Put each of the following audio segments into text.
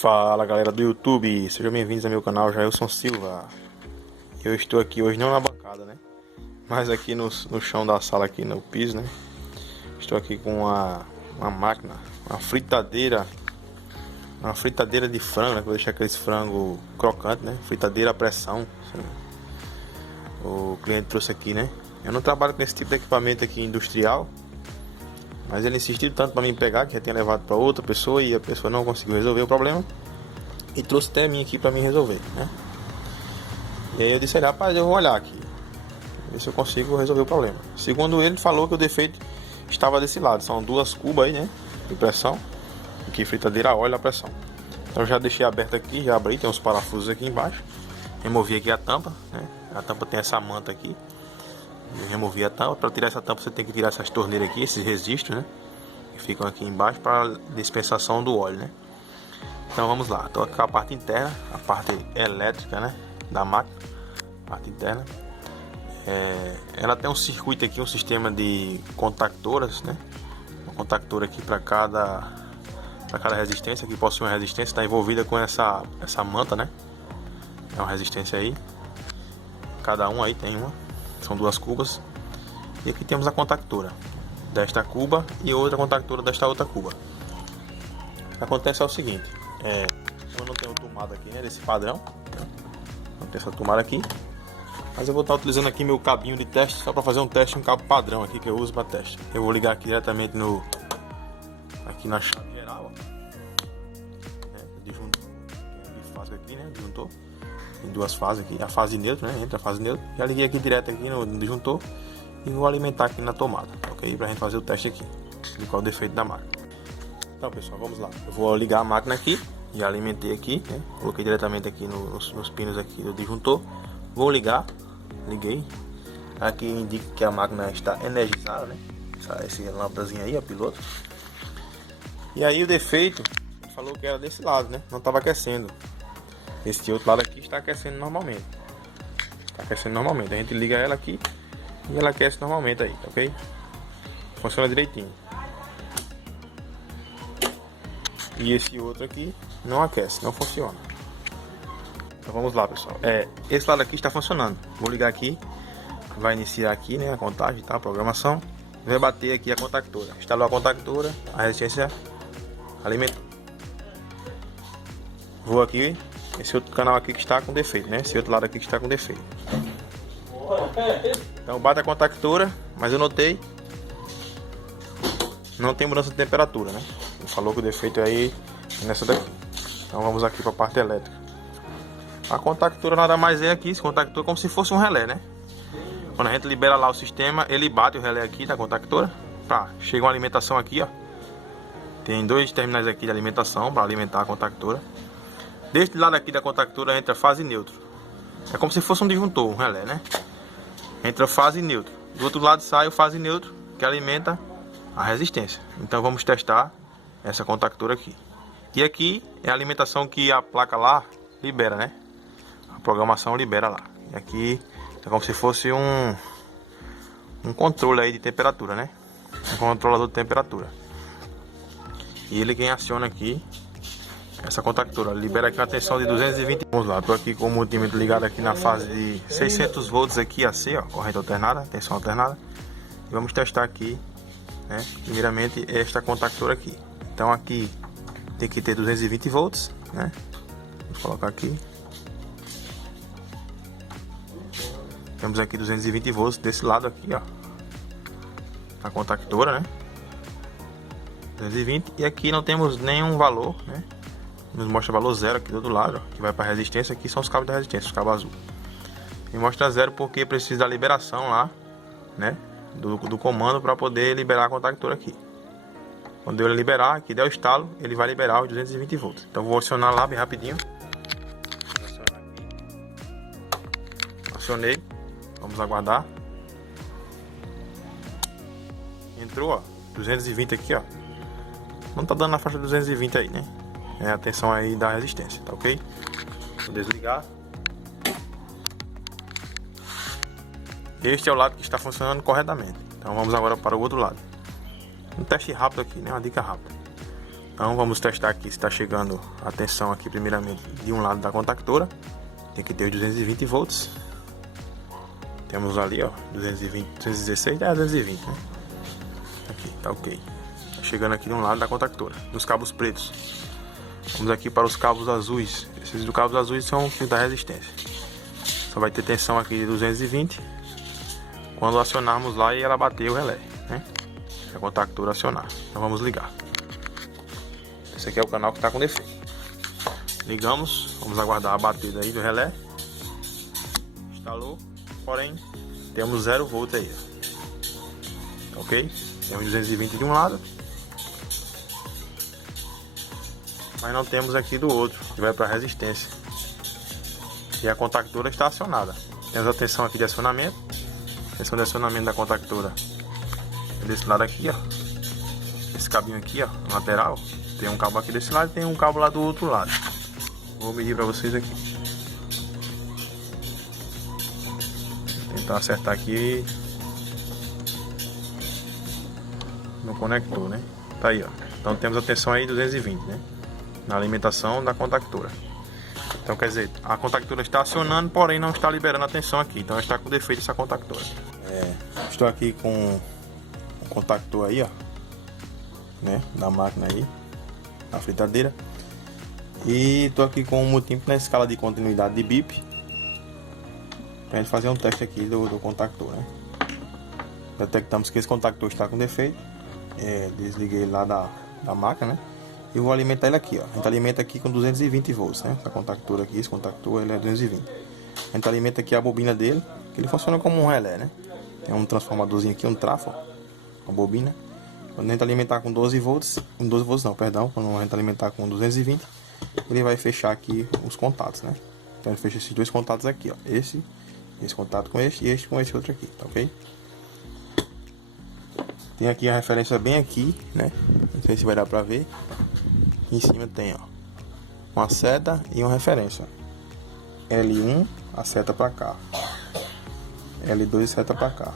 Fala galera do YouTube, sejam bem-vindos ao meu canal Jailson Silva. Eu estou aqui hoje não na bancada, né? Mas aqui no chão da sala, aqui no piso, né? Estou aqui com uma máquina, uma fritadeira de frango, né? Que vou deixar aqueles frango crocante, né? Fritadeira a pressão. O cliente trouxe aqui, né? Eu não trabalho com esse tipo de equipamento aqui industrial, mas ele insistiu tanto para mim pegar, que já tinha levado para outra pessoa e a pessoa não conseguiu resolver o problema. E trouxe até mim aqui para mim resolver, né? E aí eu disse, rapaz, eu vou olhar aqui, ver se eu consigo resolver o problema. Segundo ele, falou que o defeito estava desse lado. São duas cubas aí, né? De pressão. Aqui, fritadeira a óleo a pressão. Então já deixei aberto aqui, já abri, tem uns parafusos aqui embaixo. Removi aqui a tampa, né? A tampa tem essa manta aqui. Eu removi a tampa. Para tirar essa tampa você tem que tirar essas torneiras aqui, esses registros, né? Que ficam aqui embaixo para dispensação do óleo, né? Então vamos lá. Estou aqui com a parte interna, a parte elétrica, né? Da máquina, parte interna. Ela tem um circuito aqui, um sistema de contactoras, né? Uma contactora aqui para cada resistência. Aqui possui uma resistência, está envolvida com essa manta, né? É uma resistência aí. Cada um aí tem uma. São duas cubas. E aqui temos a contactora desta cuba e outra contactora desta outra cuba. O que acontece é o seguinte: eu não tenho tomada aqui, né? Desse padrão. Não tem essa tomada aqui. Mas eu vou estar utilizando aqui meu cabinho de teste só para fazer um teste, um cabo padrão aqui que eu uso para teste. Eu vou ligar aqui diretamente aqui na chave geral, ó. Disjuntor, tem bifásico aqui, né? Disjuntor. Tem duas fases aqui, a fase neutra, né? Entra a fase neutra. Já liguei aqui direto aqui no disjuntor e vou alimentar aqui na tomada, ok? Pra gente fazer o teste aqui, de qual é o defeito da máquina. Então pessoal, vamos lá. Eu vou ligar a máquina aqui, já alimentei aqui, né? Coloquei diretamente aqui nos pinos aqui do disjuntor. Vou ligar, liguei. Aqui indica que a máquina está energizada, né? Esse lâmpadazinho aí, a piloto. E aí o defeito, ele falou que era desse lado, né? Não estava aquecendo. Esse outro lado aqui está aquecendo normalmente. Está aquecendo normalmente. A gente liga ela aqui e ela aquece normalmente aí, ok? Funciona direitinho. E esse outro aqui não aquece, não funciona. Então vamos lá, pessoal. Esse lado aqui está funcionando. Vou ligar aqui. Vai iniciar aqui, né? A contagem, tá? A programação. Vai bater aqui a contactora. Instalou a contactora. A resistência alimentou. Vou aqui. Esse outro canal aqui que está com defeito, né? Esse outro lado aqui que está com defeito. Então bate a contactora, mas eu notei, não tem mudança de temperatura, né? Ele falou que o defeito aí é nessa daqui. Então vamos aqui para a parte elétrica. A contactora nada mais é aqui, esse contactor é como se fosse um relé, né? Quando a gente libera lá o sistema, ele bate o relé aqui da contactora. Chega uma alimentação aqui, ó. Tem dois terminais aqui de alimentação para alimentar a contactora. Deste lado aqui da contactora entra fase neutro. É como se fosse um disjuntor, um relé, né? Entra fase neutro. Do outro lado sai o fase neutro, que alimenta a resistência. Então vamos testar essa contactora aqui. E aqui é a alimentação que a placa lá libera, né? A programação libera lá. E aqui é como se fosse um controle aí de temperatura, né? Um controlador de temperatura. E ele quem aciona aqui essa contactora, libera aqui uma tensão de 220. Vamos lá, estou aqui com o multímetro ligado aqui na fase de 600 volts aqui AC, ó, corrente alternada, tensão alternada. E vamos testar aqui, né, primeiramente esta contactora aqui. Então aqui tem que ter 220 volts, né? Vamos colocar aqui. Temos aqui 220 volts desse lado aqui, ó. A contactora, né? 220 e aqui não temos nenhum valor, né? Nos mostra valor zero aqui do outro lado, ó, que vai para resistência. Aqui são os cabos da resistência, os cabos azul. E mostra zero porque precisa da liberação lá, né? Do comando para poder liberar a contactora aqui. Quando ele liberar, aqui der o estalo, ele vai liberar os 220 volts. Então vou acionar lá bem rapidinho. Acionei. Vamos aguardar. Entrou, ó, 220 aqui, ó. Não tá dando na faixa de 220 aí, né? É a tensão aí da resistência, tá ok? Vou desligar. Este é o lado que está funcionando corretamente. Então vamos agora para o outro lado. Um teste rápido aqui, né? Uma dica rápida. Então vamos testar aqui se está chegando a tensão aqui primeiramente de um lado da contactora. Tem que ter os 220 volts. Temos ali, ó, 220, 216, 220, né? Aqui, tá ok. Chegando aqui de um lado da contactora, dos cabos pretos. Vamos aqui para os cabos azuis. Esses do cabos azuis são os da resistência. Só vai ter tensão aqui de 220 quando acionarmos lá e ela bater o relé, né? A contactora acionar. Então vamos ligar. Esse aqui é o canal que está com defeito. Ligamos, vamos aguardar a batida aí do relé. Instalou, porém temos 0 volts aí, ok? Temos 220 de um lado, mas não temos aqui do outro, que vai para a resistência. E a contactora está acionada. Temos a tensão aqui de acionamento. Tensão de acionamento da contactora é desse lado aqui, ó. Esse cabinho aqui, ó, lateral. Tem um cabo aqui desse lado e tem um cabo lá do outro lado. Vou medir para vocês aqui. Vou tentar acertar aqui no conector, né? Tá aí, ó. Então temos a tensão aí 220, né? Na alimentação da contactora. Então quer dizer, a contactora está acionando, porém não está liberando a tensão aqui. Então está com defeito essa contactora. Estou aqui com o contactor aí, ó, né? Da máquina aí, na fritadeira. E estou aqui com o multímetro na escala de continuidade de bip, para a gente fazer um teste aqui do contactor, né? Detectamos que esse contactor está com defeito. Desliguei lá da máquina, né? E vou alimentar ele aqui, ó. A gente alimenta aqui com 220 volts, né? Essa contactora aqui, esse contactor, ele é 220. A gente alimenta aqui a bobina dele, que ele funciona como um relé, né? Tem um transformadorzinho aqui, um trafo, uma bobina. Quando a gente alimentar com 12 volts, quando a gente alimentar com 220, ele vai fechar aqui os contatos, né? Então ele fecha esses dois contatos aqui, ó. Esse contato com este e este com esse outro aqui, tá ok? Tem aqui a referência bem aqui, né? Não sei se vai dar pra ver. Aqui em cima tem, ó, uma seta e uma referência. L1, a seta pra cá. L2, seta pra cá.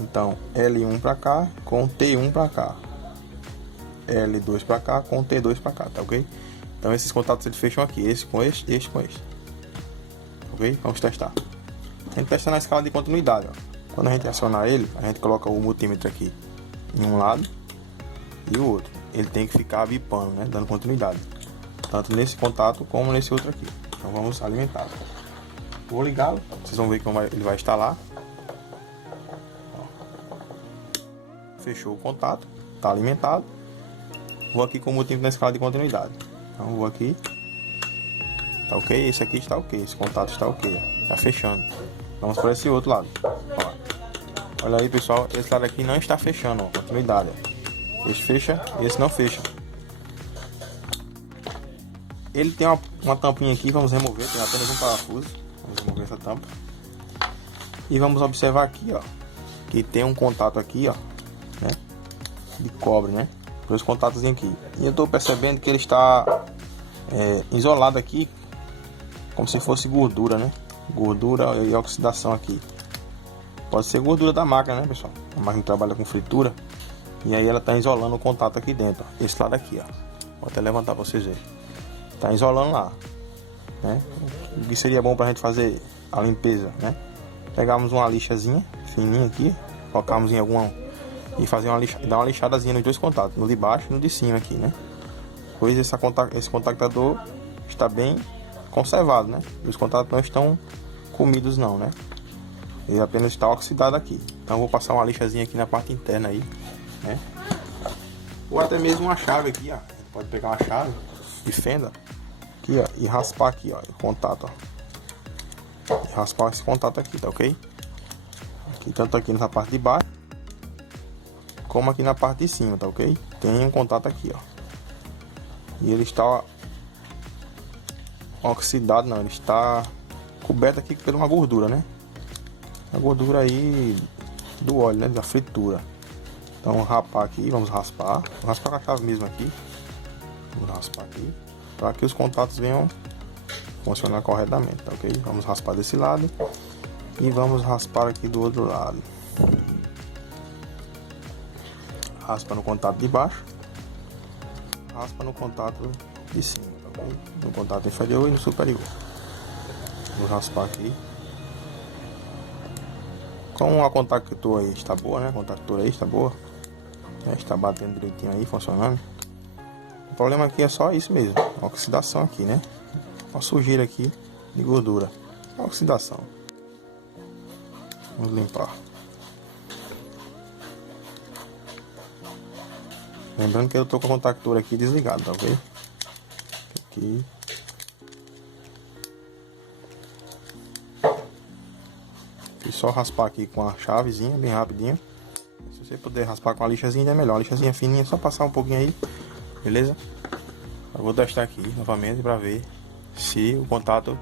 Então, L1 pra cá com T1 pra cá. L2 pra cá com T2 pra cá, tá ok? Então esses contatos eles fecham aqui, esse com este com este. Ok? Vamos testar. A gente testa na escala de continuidade, ó. Quando a gente acionar ele, a gente coloca o multímetro aqui em um lado e o outro. Ele tem que ficar bipando, né? Dando continuidade. Tanto nesse contato como nesse outro aqui. Então vamos alimentar. Vou ligá-lo, vocês vão ver como ele vai instalar. Fechou o contato, está alimentado. Vou aqui com o multímetro na escala de continuidade. Então vou aqui. Tá ok? Esse aqui está ok. Esse contato está ok. Está fechando. Vamos para esse outro lado. Olha aí, pessoal. Esse lado aqui não está fechando. Ó, continuidade. Ó. Esse fecha, esse não fecha. Ele tem uma tampinha aqui. Vamos remover. Tem apenas um parafuso. Vamos remover essa tampa. E vamos observar aqui, ó, que tem um contato aqui, ó, né, de cobre, né? Dois contatos aqui. E eu estou percebendo que ele está isolado aqui, como se fosse gordura, né? Gordura e oxidação aqui. Pode ser gordura da máquina, né, pessoal? A máquina trabalha com fritura. E aí ela está isolando o contato aqui dentro, ó. Esse lado aqui, ó. Vou até levantar para vocês verem. Está isolando lá, né? O que seria bom para a gente fazer a limpeza, né? Pegarmos uma lixazinha fininha aqui, colocarmos em alguma e fazer dar uma lixadazinha nos dois contatos, no de baixo e no de cima aqui, né? Pois esse contactador está bem conservado, né? Os contatos não estão comidos não, né? Ele apenas está oxidado aqui. Então vou passar uma lixazinha aqui na parte interna aí, né? Ou até mesmo uma chave aqui, ó. Pode pegar uma chave de fenda aqui, ó, e raspar aqui, ó, o contato, ó. E raspar esse contato aqui, tá ok? Aqui, tanto aqui na parte de baixo como aqui na parte de cima, tá ok? Tem um contato aqui, ó. E ele está oxidado, não, ele está coberto aqui por uma gordura, né? A gordura aí do óleo, né? Da fritura. Então vamos rapar aqui, vamos raspar. Vou raspar com a chave mesmo aqui. Vamos raspar aqui, para que os contatos venham funcionar corretamente, tá ok? Vamos raspar desse lado e vamos raspar aqui do outro lado. Raspa no contato de baixo. raspa no contato de cima, tá ok? No contato inferior e no superior. Vou raspar aqui. Com a contactora aí está boa, né? A contactora aí está boa. Está batendo direitinho aí, funcionando. O problema aqui é só isso mesmo, a oxidação aqui, né? Uma sujeira aqui de gordura. A oxidação. Vamos limpar. Lembrando que eu tô com a contactora aqui desligada, tá ok? Aqui. E só raspar aqui com a chavezinha, bem rapidinho. Se você puder raspar com a lixazinha é melhor. A lixazinha fininha, só passar um pouquinho aí, beleza? Eu vou testar aqui novamente para ver se o contato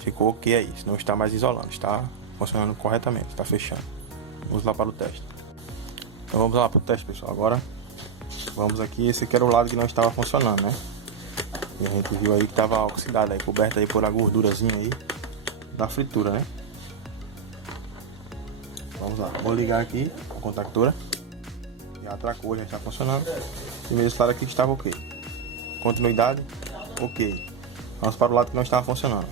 ficou ok aí. Se não está mais isolando, está funcionando corretamente, está fechando. Vamos lá para o teste. Então vamos lá para o teste, pessoal. Agora vamos aqui, esse aqui era o lado que não estava funcionando, né? E a gente viu aí que estava oxidado aí, coberto aí por a gordurazinha aí da fritura, né? Vamos lá, vou ligar aqui a contactora. Já atracou, já está funcionando. Primeiro lado aqui que estava ok. Continuidade, ok. Vamos para o lado que não estava funcionando.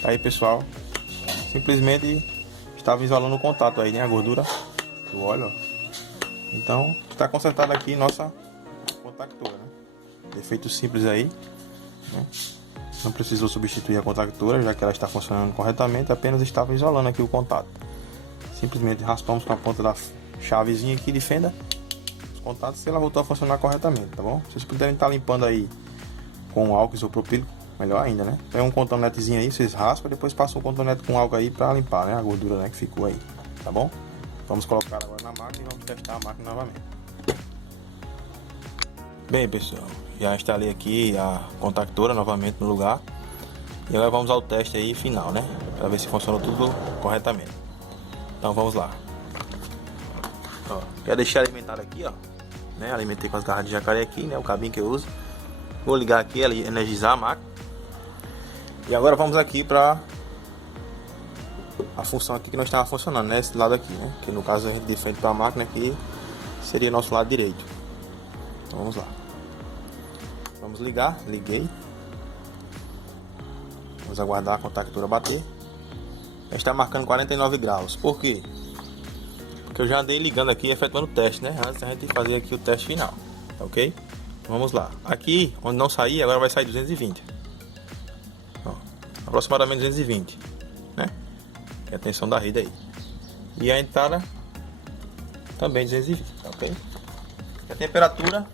Tá aí, pessoal. Simplesmente estava isolando o contato aí, né? A gordura do óleo, ó. Então, está consertada aqui nossa contactora, né? Defeito simples aí, né? Não precisou substituir a contactora, já que ela está funcionando corretamente. Apenas estava isolando aqui o contato. Simplesmente raspamos com a ponta da chavezinha aqui de fenda os contatos e ela voltou a funcionar corretamente, tá bom? Se vocês puderem estar limpando aí com álcool isopropílico, melhor ainda, né? Tem um cotonetezinho aí, vocês raspam, depois passam um cotonete com álcool aí para limpar, né? A gordura, né, que ficou aí, tá bom? Vamos colocar agora na máquina e vamos testar a máquina novamente. Bem, pessoal, já instalei aqui a contactora novamente no lugar. E agora vamos ao teste aí final, né? Para ver se funcionou tudo corretamente. Então vamos lá. Ó, já deixei alimentado aqui, ó, né? Alimentei com as garras de jacaré aqui, né? O cabinho que eu uso. Vou ligar aqui, energizar a máquina. E agora vamos aqui para a função aqui que não estava funcionando, né? Esse lado aqui, né? Que no caso a gente de frente para a máquina aqui seria nosso lado direito. Então vamos lá. Vamos ligar, liguei. Vamos aguardar a contactora bater. Já está marcando 49 graus. Por quê? Porque eu já andei ligando aqui, efetuando o teste, né? Antes da gente fazer aqui o teste final, tá ok? Vamos lá. Aqui, onde não sair, agora vai sair 220. Ó, aproximadamente 220, né? É a tensão da rede aí. E a entrada também 220, tá ok? E a temperatura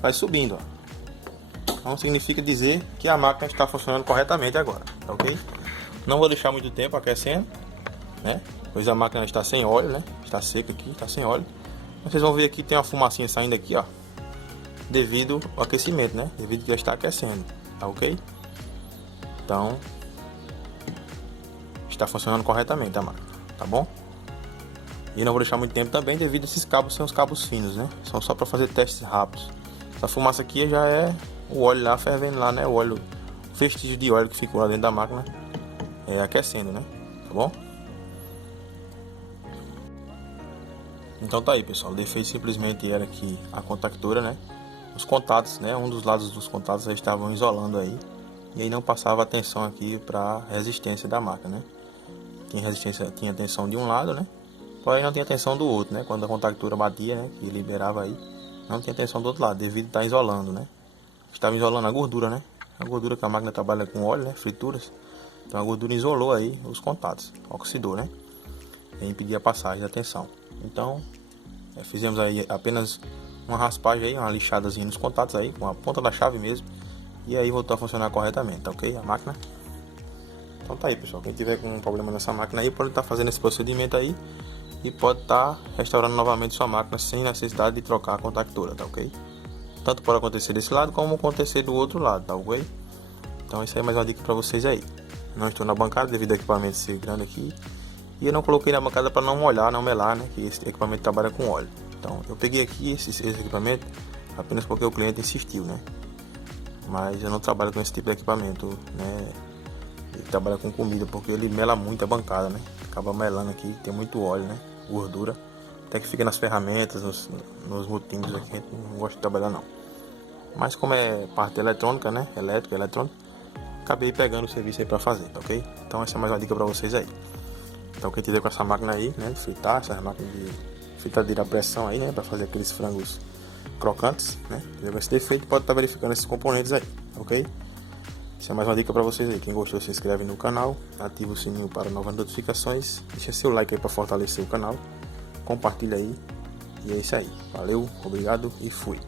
vai subindo, ó. Então significa dizer que a máquina está funcionando corretamente agora, tá ok? Não vou deixar muito tempo aquecendo, né? Pois a máquina está sem óleo, né? Está seca aqui, está sem óleo. Vocês vão ver aqui, tem uma fumacinha saindo aqui, ó. Devido ao aquecimento, né? Devido que já está aquecendo, tá ok? Então, está funcionando corretamente a máquina, tá bom? E não vou deixar muito tempo também, devido a esses cabos ser uns cabos finos, né? São só para fazer testes rápidos. Essa fumaça aqui já é o óleo lá fervendo lá, né? O óleo, o vestígio de óleo que ficou lá dentro da máquina, aquecendo, né? Tá bom? Então tá aí, pessoal. O defeito simplesmente era que a contactora, né? Os contatos, né? Um dos lados dos contatos já estavam isolando aí. E aí não passava a tensão aqui para resistência da máquina, né? Tinha resistência, tinha tensão de um lado, né? Porém não tinha tensão do outro, né? Quando a contactora batia, né? Que liberava aí, não tinha tensão do outro lado, devido a estar isolando, né? Estava isolando a gordura, né? A gordura que a máquina trabalha com óleo, né? Frituras. Então a gordura isolou aí os contatos, oxidou, né? E impedia a passagem da tensão. Então fizemos aí apenas uma raspagem aí, uma lixadazinha nos contatos aí, com a ponta da chave mesmo. E aí voltou a funcionar corretamente, tá ok? A máquina. Então tá aí, pessoal. Quem tiver com um problema nessa máquina aí, pode estar fazendo esse procedimento aí. E pode estar restaurando novamente sua máquina sem necessidade de trocar a contactora, tá ok? Tanto pode acontecer desse lado como acontecer do outro lado, tá ok? Então isso aí é mais uma dica pra vocês aí. Não estou na bancada devido ao equipamento ser grande aqui. E eu não coloquei na bancada para não molhar, não melar, né? Que esse equipamento trabalha com óleo. Então eu peguei aqui esse equipamento apenas porque o cliente insistiu, né? Mas eu não trabalho com esse tipo de equipamento, né? Ele trabalha com comida porque ele mela muito a bancada, né? Acaba melando aqui, tem muito óleo, né? Gordura. até que fica nas ferramentas, nos multímetros aqui, a gente não gosta de trabalhar não. Mas como é parte eletrônica, né? Elétrica, eletrônica, acabei pegando o serviço aí pra fazer, tá ok? Então essa é mais uma dica pra vocês aí. Então quem tiver com essa máquina aí, né, de fritar, essa máquina de fritadeira a pressão aí, né, pra fazer aqueles frangos crocantes, né, tiver com esse defeito, pode estar verificando esses componentes aí, ok? Essa é mais uma dica pra vocês aí. Quem gostou, se inscreve no canal, ativa o sininho para novas notificações, deixa seu like aí pra fortalecer o canal, compartilha aí, e é isso aí. Valeu, obrigado e fui!